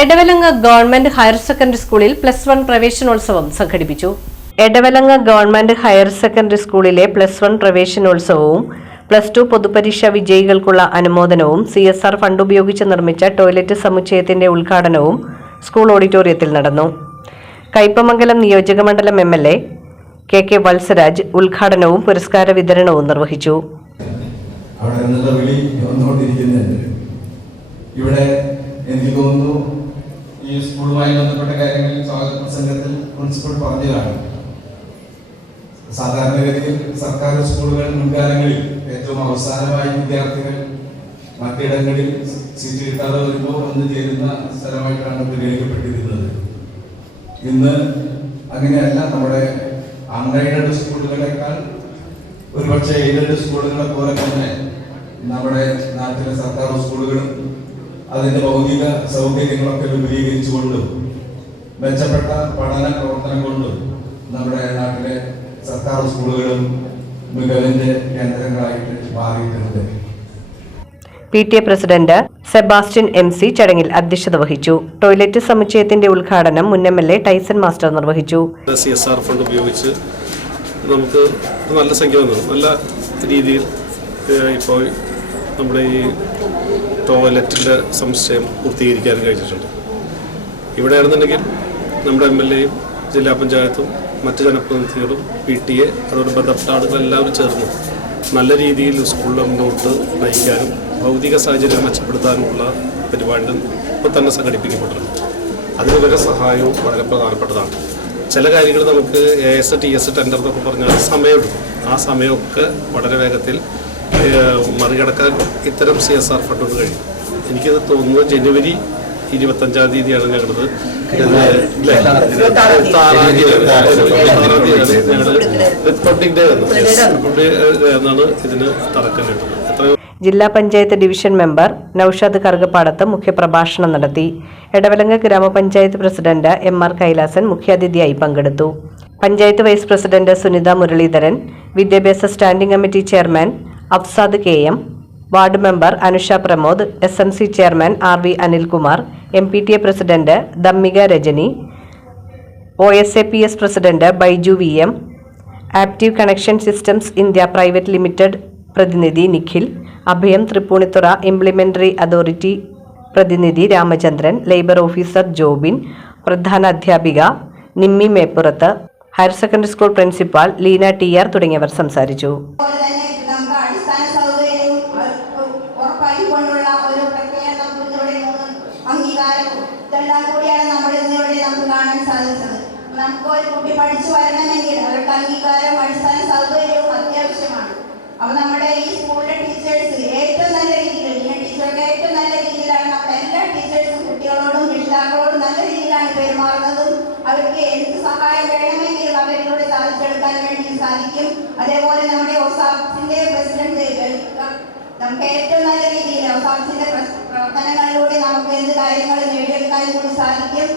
എടവലങ്ങ government higher secondary സ്കൂളിൽ +1 പ്രവേശനോത്സവം സംഘടിപ്പിച്ചു. എടവലങ്ങ ഗവൺമെന്റ് ഹയർ സെക്കൻഡറി സ്കൂളിലെ +1 പ്രവേശനോത്സവവും +2 പൊതുപരീക്ഷാ വിജയികൾക്കുള്ള അനുമോദനവും CSR ഫണ്ട് ഉപയോഗിച്ച് നിർമ്മിച്ച ടോയ്ലറ്റ് സമുച്ചയത്തിന്റെ ഉദ്ഘാടനവും സ്കൂൾ ഓഡിറ്റോറിയത്തിൽ നടന്നു. കയ്പമംഗലം നിയോജകമണ്ഡലം MLA KK വത്സരാജ് ഉദ്ഘാടനവും പുരസ്കാര വിതരണവും നിർവഹിച്ചു. എനിക്ക് തോന്നുന്നു ഈ സ്കൂളുമായി ബന്ധപ്പെട്ട കാര്യങ്ങളിൽ സ്വാഗത പ്രസംഗത്തിൽ പ്രിൻസിപ്പൽ പറഞ്ഞു കാണും. സാധാരണഗതിയിൽ സർക്കാർ സ്കൂളുകൾ മുൻകാലങ്ങളിൽ ഏറ്റവും അവസാനമായി വിദ്യാർത്ഥികൾ മറ്റിടങ്ങളിൽ സീറ്റ് കിട്ടാതെ വരുമ്പോൾ വന്നു ചേരുന്ന സ്ഥലമായിട്ടാണ് പരിഗണിക്കപ്പെട്ടിരുന്നത്. ഇന്ന് അങ്ങനെയല്ല. നമ്മുടെ അൺഎയ്ഡഡ് സ്കൂളുകളെക്കാൾ ഒരുപക്ഷെ എയ്ഡഡ് സ്കൂളുകളെ പോലെ തന്നെ നമ്മുടെ നാട്ടിലെ സർക്കാർ സ്കൂളുകളും അതിന്റെ ഭൗതിക സൗകര്യങ്ങളൊക്കെ വിപുലീകരിച്ചുകൊണ്ടും മെച്ചപ്പെട്ട പഠന പ്രവർത്തനം കൊണ്ടും നമ്മുടെ നാട്ടിലെ സർക്കാർ സ്കൂളുകളും മികവിന്റെ കേന്ദ്രങ്ങളായിട്ട് മാറിയിട്ടുണ്ട്. PTA പ്രസിഡന്റ് സെബാസ്റ്റ്യൻ MC ചടങ്ങിൽ അധ്യക്ഷത വഹിച്ചു. ടോയ്ലറ്റ് സമുച്ചയത്തിന്റെ ഉദ്ഘാടനം മുൻ MLA ടൈസൺ മാസ്റ്റർ നിർവഹിച്ചു. CSR ഫണ്ട് ഉപയോഗിച്ച് നമുക്ക് നല്ല സംഖ്യ വന്നു. നല്ല രീതിയിൽ ഇപ്പോൾ നമ്മുടെ ഈ ടോയ്ലറ്റിൻ്റെ സമുച്ചയം പൂർത്തീകരിക്കാൻ കഴിഞ്ഞിട്ടുണ്ട്. ഇവിടെയാണെന്നുണ്ടെങ്കിൽ നമ്മുടെ MLAയും ജില്ലാ പഞ്ചായത്തും മറ്റ് ജനപ്രതിനിധികളും PTA അതോടെ ബന്ധപ്പെട്ട ആളുകളെല്ലാവരും ചേർന്ന് നല്ല രീതിയിൽ സ്കൂളിൽ മുന്നോട്ട് നയിക്കാനും ഭൗതിക സാഹചര്യം മെച്ചപ്പെടുത്താനുമുള്ള പരിപാടികൾ ഇപ്പോൾ തന്നെ സംഘടിപ്പിക്കപ്പെട്ടിട്ടുണ്ട്. അതിന് ഇവരുടെ സഹായവും വളരെ പ്രധാനപ്പെട്ടതാണ്. ചില കാര്യങ്ങൾ നമുക്ക് AS TS ടെൻഡർ എന്നൊക്കെ പറഞ്ഞാൽ സമയമെടുക്കും. ആ സമയമൊക്കെ വളരെ വേഗത്തിൽ മറികടക്കാൻ ഇത്തരം CSR ഫണ്ട് കൊണ്ട് കഴിയും. എനിക്കത് തോന്നുന്നത് ജനുവരി 25-ാം തീയതിയാണ് ഞങ്ങളത് റിപ്പബ്ലിക് ഡേ എന്നാണ് ഇതിന് തറക്കല്ലിട്ടത്. ജില്ലാ പഞ്ചായത്ത് ഡിവിഷൻ മെമ്പർ നൌഷാദ് കറുകപ്പാടത്ത് മുഖ്യപ്രഭാഷണം നടത്തി. എടവലങ്ങ ഗ്രാമപഞ്ചായത്ത് പ്രസിഡന്റ് MR കൈലാസൻ മുഖ്യാതിഥിയായി പങ്കെടുത്തു. പഞ്ചായത്ത് വൈസ് പ്രസിഡന്റ് സുനിത മുരളീധരൻ, വിദ്യാഭ്യാസ standing committee chairman Afsad KM, ward member Anusha Pramod, SMC chairman RV Anilkumar, MPTA president Dammika Rajani, OSAPS president Baiju VM, active connection systems India private limited പ്രതിനിധി നിഖിൽ, അഭയം തൃപ്പൂണിത്തുറ ഇംപ്ലിമെന്ററി അതോറിറ്റി പ്രതിനിധി രാമചന്ദ്രൻ, ലേബർ ഓഫീസർ ജോബിൻ, പ്രധാന അധ്യാപിക Nimmi Meppurath, higher secondary school principal Leena TR തുടങ്ങിയവർ സംസാരിച്ചു. നമുക്ക് ഒരു കുട്ടി പഠിച്ചു വരണമെങ്കിൽ അവരുടെ അംഗീകാരം അടിസ്ഥാന സൗകര്യവും അത്യാവശ്യമാണ്. അപ്പൊ നമ്മുടെ ഈ സ്കൂളിലെ ടീച്ചേഴ്സ് ഏറ്റവും നല്ല രീതിയിൽ ടീച്ചർക്ക് ഏറ്റവും നല്ല രീതിയിലാണ് നമ്മുടെ എല്ലാ ടീച്ചേഴ്സും കുട്ടികളോടും രക്ഷിതാക്കളോടും നല്ല രീതിയിലാണ് പെരുമാറുന്നതും. അവർക്ക് എന്ത് സഹായം വേണമെങ്കിലും അവരിലൂടെ സാധിച്ചെടുക്കാൻ വേണ്ടി സാധിക്കും. അതേപോലെ നമ്മുടെ OSAPസിന്റെ പ്രസിഡന്റ് നമുക്ക് ഏറ്റവും നല്ല രീതിയിൽ OSAPസിന്റെ പ്രവർത്തനങ്ങളിലൂടെ നമുക്ക് എന്ത് കാര്യങ്ങൾ നേടിയെടുക്കാനും കൂടി സാധിക്കും.